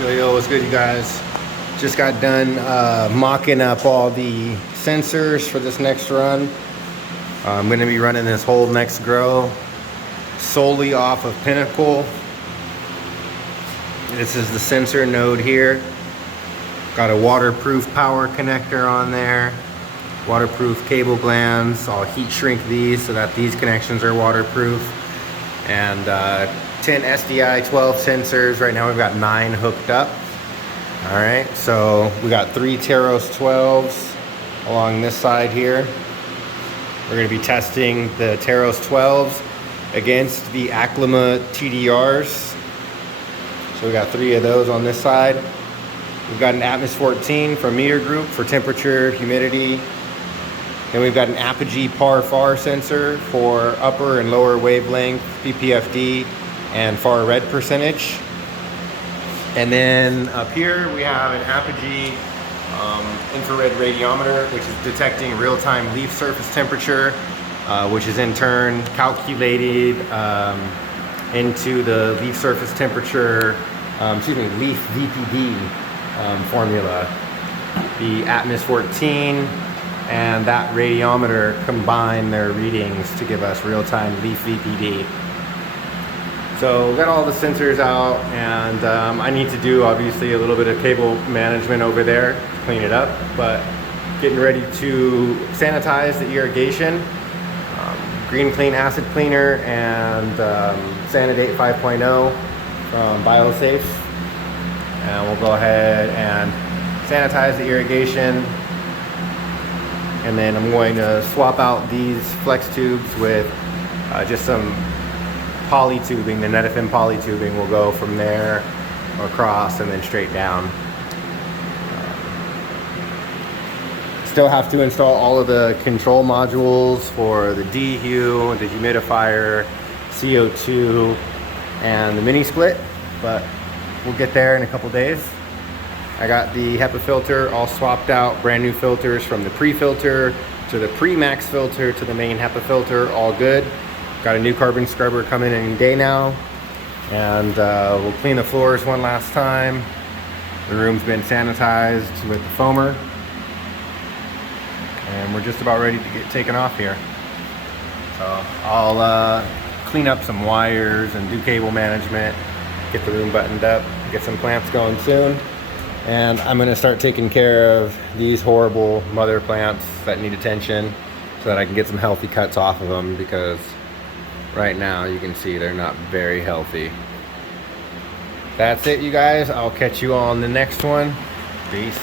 Yo, what's good, you guys? Just got done mocking up all the sensors for this next run. I'm going to be running this whole next grow solely off of Pinnacle. This is the sensor node here. Got a waterproof power connector on there. Waterproof cable glands. I'll heat shrink these so that these connections are waterproof. And 10 SDI 12 sensors. Right now we've got 9 hooked up. All right, so we got 3 Teros 12s along this side here. We're going to be testing the Teros 12s against the Acclima TDRs. So we got 3 of those on this side. We've got an Atmos 14 from Meter Group for temperature, humidity. Then we've got an Apogee PAR/FAR sensor for upper and lower wavelength, PPFD, and far red percentage. And then up here we have an Apogee infrared radiometer, which is detecting real-time leaf surface temperature, which is in turn calculated into the leaf surface temperature, leaf VPD formula. The Atmos 14 and that radiometer combine their readings to give us real-time leaf VPD. So we got all the sensors out, and I need to do obviously a little bit of cable management over there to clean it up, but getting ready to sanitize the irrigation. Green Clean Acid Cleaner and Sanidate 5.0 from BioSafe. And we'll go ahead and sanitize the irrigation. And then I'm going to swap out these flex tubes with just some poly tubing. The Netafim poly tubing will go from there across and then straight down. Still have to install all of the control modules for the DHU, the humidifier, CO2, and the mini split, but we'll get there in a couple days. I got the HEPA filter all swapped out, brand new filters from the pre-filter to the pre-max filter to the main HEPA filter, all good. Got a new carbon scrubber coming any day now, and we'll clean the floors one last time. The room's been sanitized with the foamer, and we're just about ready to get taken off here. So I'll clean up some wires and do cable management, get the room buttoned up, get some plants going soon. And I'm gonna start taking care of these horrible mother plants that need attention so that I can get some healthy cuts off of them, because right now you can see they're not very healthy. That's it, you guys. I'll catch you on the next one. Peace.